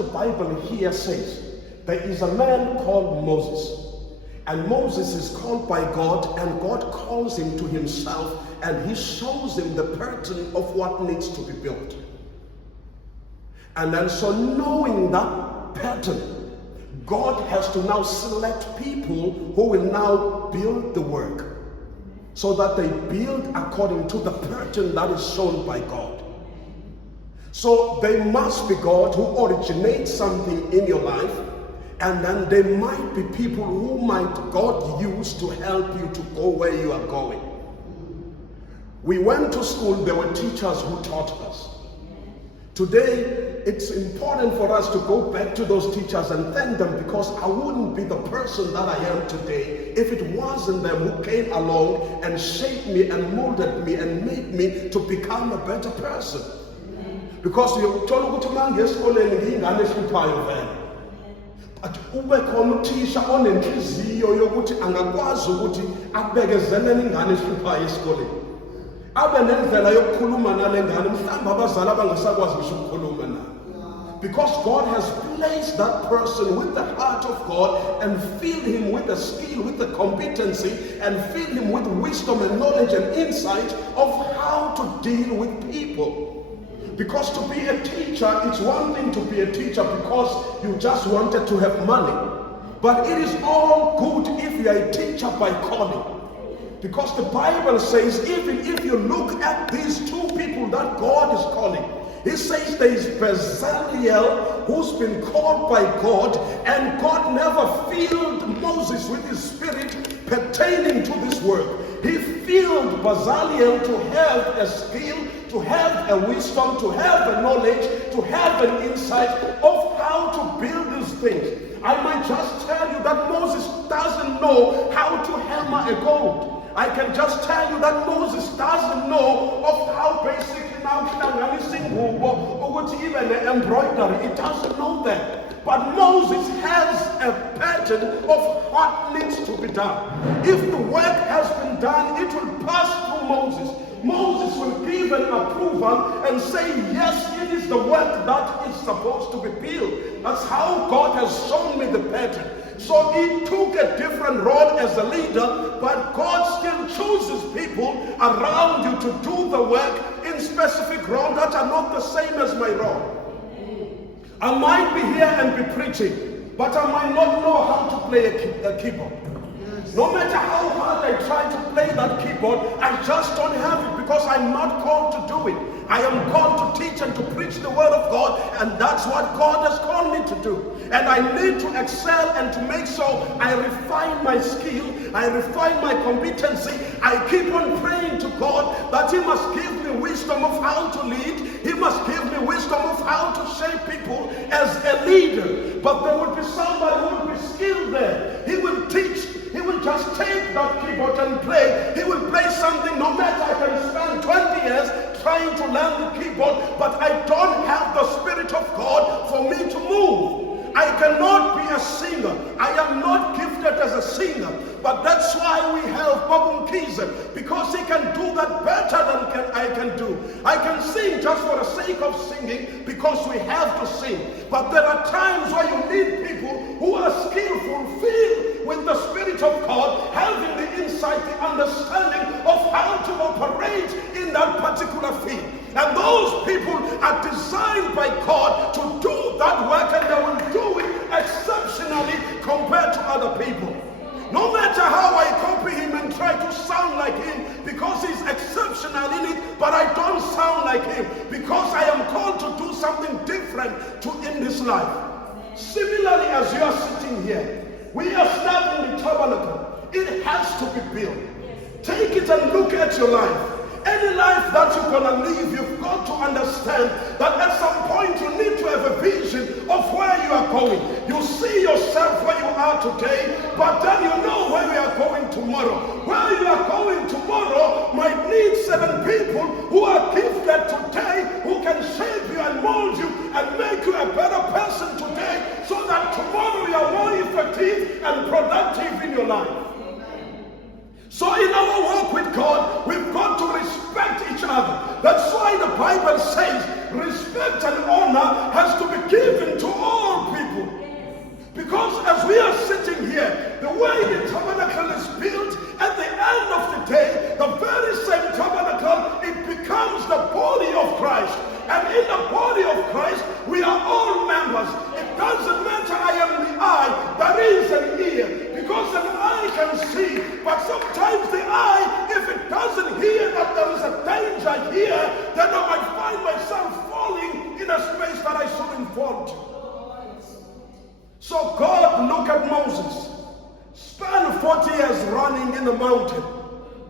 the Bible here says, there is a man called Moses. And Moses is called by God, and God calls him to himself, and he shows him the pattern of what needs to be built. And then so knowing that pattern, God has to now select people who will now build the work, so that they build according to the pattern that is shown by God. So they must be God who originates something in your life, and then there might be people who might God use to help you to go where you are going. We went to school, there were teachers who taught us. Today, it's important for us to go back to those teachers and thank them, because I wouldn't be the person that I am today if it wasn't them who came along and shaped me and molded me and made me to become a better person. Because you're told but ube khona uthisha onenhliziyo yokuthi angakwazi ukuthi abekezelele ingane ehluphayo esikoleni, abe nendlela yokukhuluma nale ngane mhlawumbe abazali abangasakwazi ngisho ukukhuluma nayo, because God has placed that person with the heart of God and filled him with the skill, with the competency, and filled him with wisdom and knowledge and insight of how to deal with people. Because to be a teacher, it's one thing to be a teacher because you just wanted to have money. But it is all good if you are a teacher by calling. Because the Bible says, even if you look at these two people that God is calling, he says there is Bezalel who's been called by God, and God never filled Moses with his spirit pertaining to this work. He filled Bezalel to have a skill, to have a wisdom, to have a knowledge, to have an insight of how to build these things. I might just tell you that Moses doesn't know how to hammer a gold. I can just tell you that Moses doesn't know of how basically now even the embroidery, it doesn't know that. But Moses has a pattern of what needs to be done. If the work has been done, it will pass through Moses. Moses will give an approval and say, yes, it is the work that is supposed to be built. That's how God has shown me the pattern. So he took a different role as a leader, but God still chooses people around you to do the work in specific roles that are not the same as my role. I might be here and be preaching, but I might not know how to play a keyboard. No matter how hard I try to play that keyboard, I just don't have it because I'm not called to do it. I am called to teach and to preach the word of God, and that's what God has called me to do. And I need to excel and to make sure I refine my skill, I refine my competency. I keep on praying to God that he must give me wisdom of how to lead. He must give me wisdom of how to shape people as a leader. But there will be somebody who will be skilled there. He will teach. He will just take that keyboard and play. He will play something, no matter I can spend 20 years trying to learn the keyboard, but I don't have the Spirit of God for me to move. I cannot be a singer. I am not gifted as a singer. But that's why we have Bob Mkize, because he can do that better than I can do. I can sing just for the sake of singing because we have to sing. But there are times where you need people who are skillful, filled with the Spirit of God, having the insight, the understanding of how to operate in that particular field. And those people are designed by God to do that work, and they will do it exceptionally compared to other people. No matter how I copy him and try to sound like him, because he's exceptional in it, but I don't sound like him, because I am called to do something different in this life. Similarly, as you are sitting here, we are starting the tabernacle. It has to be built. Take it and look at your life. Any life that you're going to live, you've got to understand that at some point you need to have a vision of where you are going. You see yourself where you are today, but then you know where you are going tomorrow. Where you are going tomorrow might need 7 people who are gifted today, who can shape you and mold you and make you a better person today, so that tomorrow you are more effective and productive in your life. So in our walk with God, we've got to respect each other. That's why the Bible says respect and honor has to be given to all So God looked at Moses, spent 40 years running in the mountain,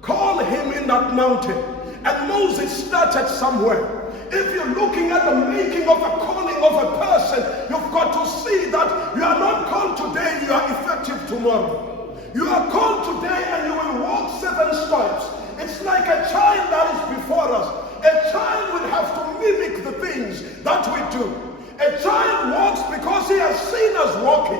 called him in that mountain, and Moses started somewhere. If you're looking at the making of a calling of a person, you've got to see that you are not called today, you are effective tomorrow. You are called today and you will walk 7 steps. It's like a child that is before us. A child will have to mimic the things that we do. A child walks because he has seen us walking.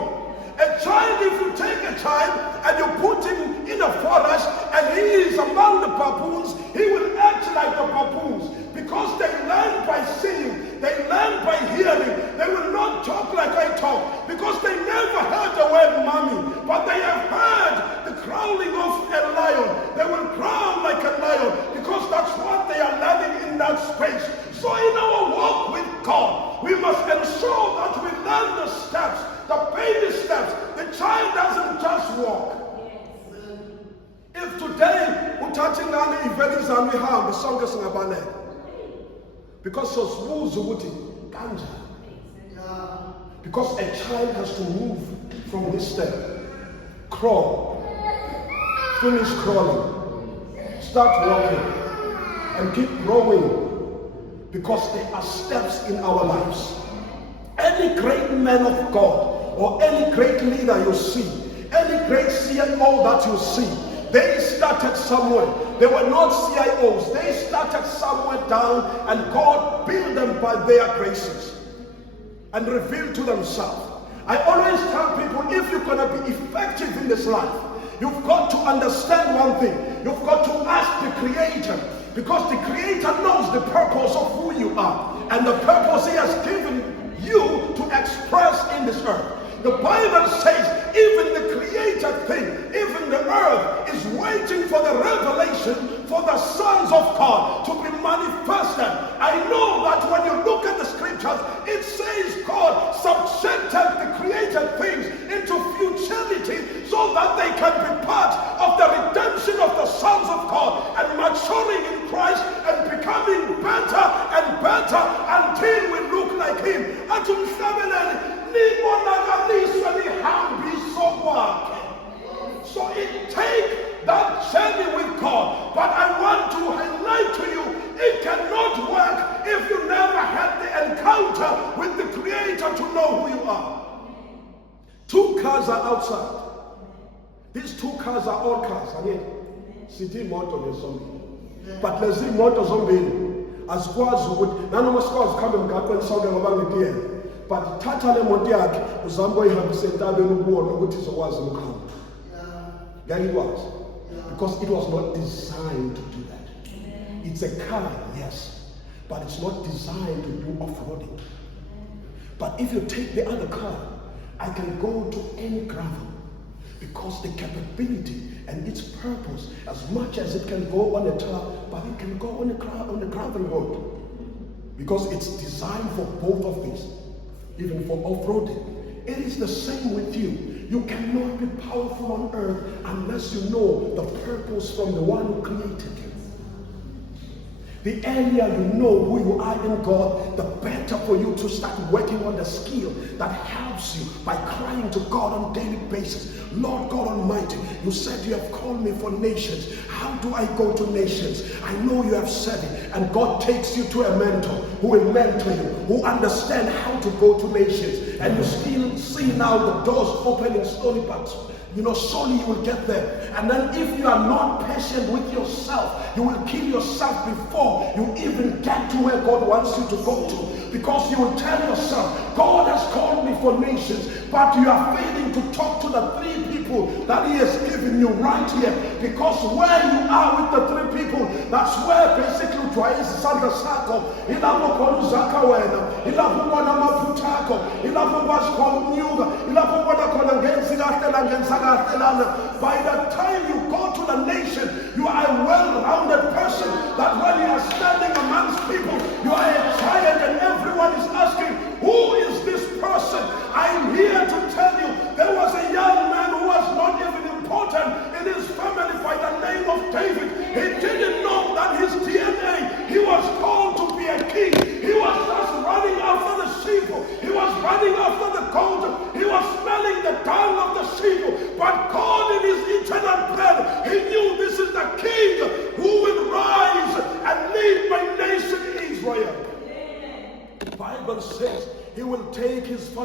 A child, if you take a child and you put him in a forest and he is among the baboons, he will act like the baboons because they learn by seeing, they learn by hearing. They will not talk like I talk because they never heard the word mommy, but they have heard the growling of a lion. They will growl like a lion because that's what they are learning in that space. So in our walk with God, we must ensure that we learn the steps, the baby steps. The child doesn't just walk. If today uthathingane ivelizana ihambe sonke singabaleka, because sosibuza ukuthi kanjani, because a child has to move from this step, crawl, finish crawling, start walking, and keep growing, because there are steps in our lives. Any great man of God or any great leader you see, any great CIO that you see, they started somewhere. They were not CIOs. They started somewhere down, and God built them by their graces and revealed to themselves. I always tell people, if you're going to be effective in this life, you've got to understand one thing. You've got to ask the Creator, because the Creator knows the purpose of who you are and the purpose He has given you to express in this earth. The Bible says even the created thing, even the earth, is waiting for the revelation for the sons of God to be manifested. I know that when you look at the scriptures, it says God subjected the created things into futility so that they can be part of the redemption of the sons of God and maturing in Christ and becoming better and better until we look like Him. So it takes that journey with God. But I want to highlight to you, it cannot work if you never had the encounter with the Creator to know who you are. 2 cars are outside. These 2 cars are all cars. I mean, city motor is zombie. But let's see motor zombie. As kwazi ukuthi nanoma sikwazi ukuhamba emgaqweni sonke ngoba ngidiyela, but thatha le moto yakhe uzambe uyihambise entabeni ubone ukuthi izokwazi ukuhamba. Ngiyakwazi, because it was not designed to do that. It's a car, yes, but it's not designed to do off-roading. But if you take the other car, I can go to any gravel, because the capability and its purpose, as much as it can go on a tar, but it can go on a gravel road, because it's designed for both of these, even for off-roading. It is the same with you. You cannot be powerful on earth unless you know the purpose from the one who created you. The earlier you know who you are in God, the better for you to start working on the skill that helps you by crying to God on a daily basis. Lord God Almighty, you said you have called me for nations. How do I go to nations? I know you have said it. And God takes you to a mentor who will mentor you, who understands how to go to nations. And you still see now the doors opening slowly, but slowly you will get there. And then if you are not patient with yourself, you will kill yourself before you even get to where God wants you to go to. Because you will tell yourself, God has called me for nations, but you are failing to talk to the 3 people that He has given you right here. Because where you are with the 3 people, that's where basically utwayeza isandla sakho, ilapho khona uzakha wena, ilapho ubona amaphutha akho, ilapho ukwazi khona ukunyuka, ilapho ubona khona ngenzi kahle la ngenza kahle lana. By the time you go to the nation, you are a well-rounded person, that when you are standing amongst people, you are a giant, and everyone is asking, who is this person? I'm here to tell you, there was a young man who was not even important in his family by the name of David. He didn't know that his DNA, he was called to be a king. He was just running after the sheep. He was running after the gold. He was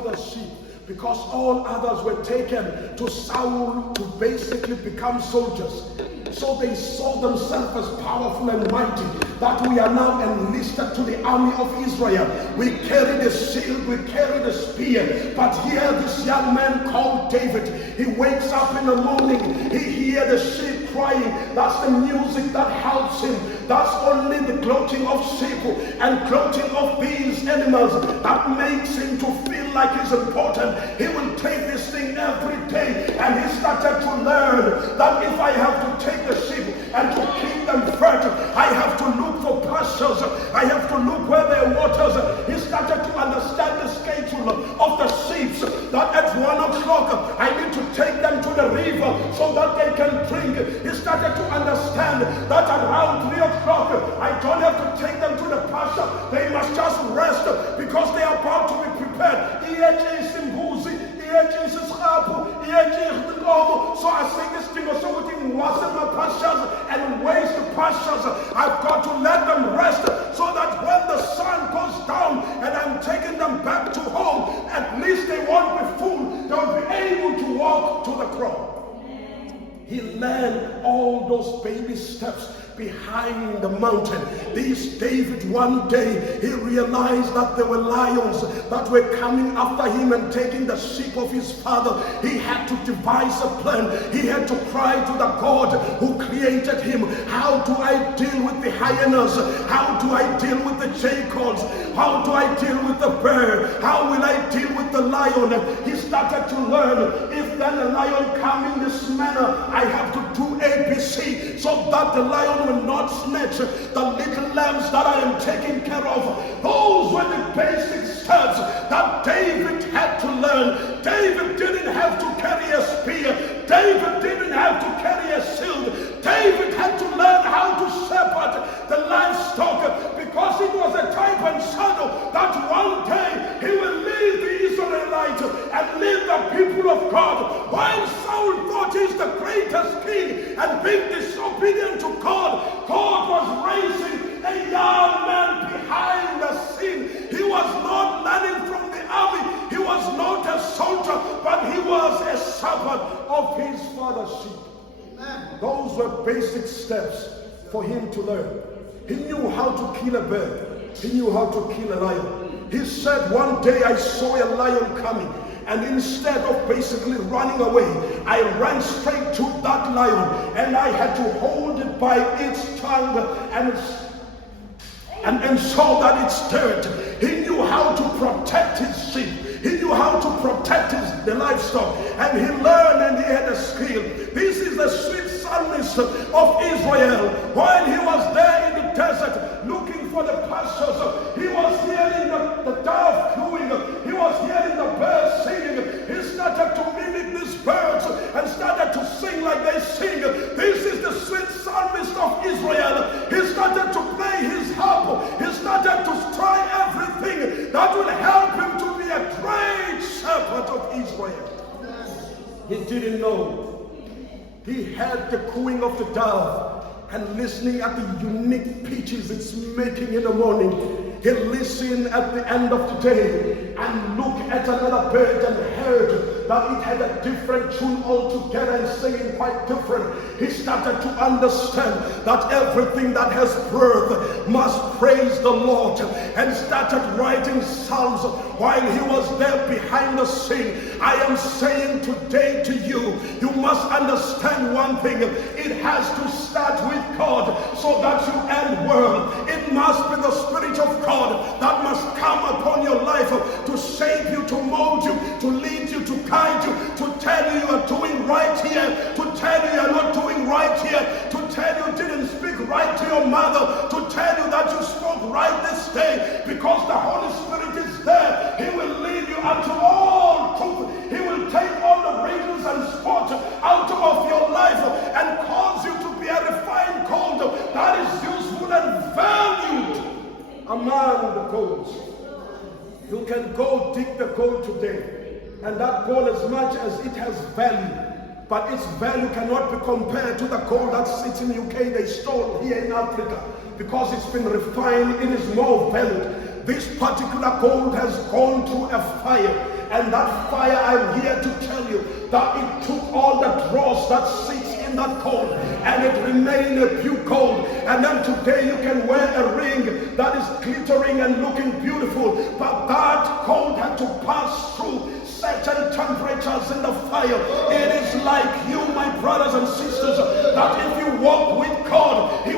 father's sheep, because all others were taken to Saul to basically become soldiers. So they saw themselves as powerful and mighty, that we are now enlisted to the army of Israel. We carry the shield, we carry the spear. But here this young man called David, he wakes up in the morning, he hears the sheep crying. That's the music that helps him. That's only the gloating of sheep and gloating of these animals that makes him to feel like he's important. He will take this thing every day, and he started to learn that if I have to take the sheep and to keep them fed, I have to look for pastures, I have to look where there are waters. He started to understand the schedule of the sheep, that at 1 o'clock I need to take them to the river so that they can drink. He started to understand that around 3 o'clock I don't have to take them to the pasture, they must just rest because they are about to be prepared. So I say this thing also within wasn't my pastures and waste the pastures. I've got to let them rest so that when the sun goes down and I'm taking them back to home, at least they won't be full. They'll be able to walk to the crop. He learned all those baby steps behind the mountain. This David, one day he realized that there were lions that were coming after him and taking the sheep of his father. He had to devise a plan. He had to cry to the God who created him. How do I deal with the hyenas? How do I deal with the jackals? How do I deal with the bear? How will I deal with the lion? He started to learn, if then a lion come in this manner, I have to do ABC so that the lion will not snatch the little lambs that I am taking care of. Those were the basic steps that David had to learn. David didn't have to carry a spear. David didn't have to carry a shield. David had to learn how to shepherd the livestock, because it was a type and shadow that one day he will lead the Israelites and lead the people of God. While Saul thought he's the greatest king and being disobedient to God, God was raising a young man behind the scene. He was not learning from the army. He was not a soldier, but he was a shepherd of his father's sheep. Those were basic steps for him to learn. He knew how to kill a bear. He knew how to kill a lion. He said, one day I saw a lion coming, and instead of basically running away, I ran straight to that lion, and I had to hold it by its tongue and ensure that it's dead. He knew how to protect his sheep. He knew how to protect the livestock, and he learned and he had a skill. This is the sweet psalmist of Israel. While he was there in the desert looking for the pastures, he was hearing the dove cooing. He was hearing the birds singing. He started to mimic these birds and started to sing like they sing. This is the sweet psalmist of Israel. He started to play his harp. He started to try everything that will help him to be a great shepherd of Israel. He didn't know. He heard the cooing of the dove and listening at the unique pitches it's making in the morning. He listened at the end of the day and looked at another bird and heard that it had a different tune altogether and singing quite different. He started to understand that everything that has birth must praise the Lord, and started writing psalms while he was there behind the scene. I am saying today to you, you must understand one thing. It has to start with God so that you end well. It must be the Spirit of God that must come upon your life to shape you, to mold you, to lead you, to guide you, to tell you you are doing right here, to tell you you are not doing right here, to tell you you didn't speak right to your mother, to tell you that you spoke right this day, because the Holy Spirit is there. He will lead you unto all truth. He will take all the wrinkles and spots out of your life and cause you to be a refined gold that is useful and valued among the golds. You can go dig the gold today, and that gold, as much as it has value, but its value cannot be compared to the gold that sits in the UK they stole here in Africa, because it's been refined. It is more valued. This particular gold has gone through a fire. And that fire, I'm here to tell you that it took all the dross that sits in that gold and it remained a pure gold. And then today you can wear a ring that is glittering and looking beautiful. But that gold had to pass through certain temperatures in the fire. It is like you, my brothers and sisters, that if you walk with God, He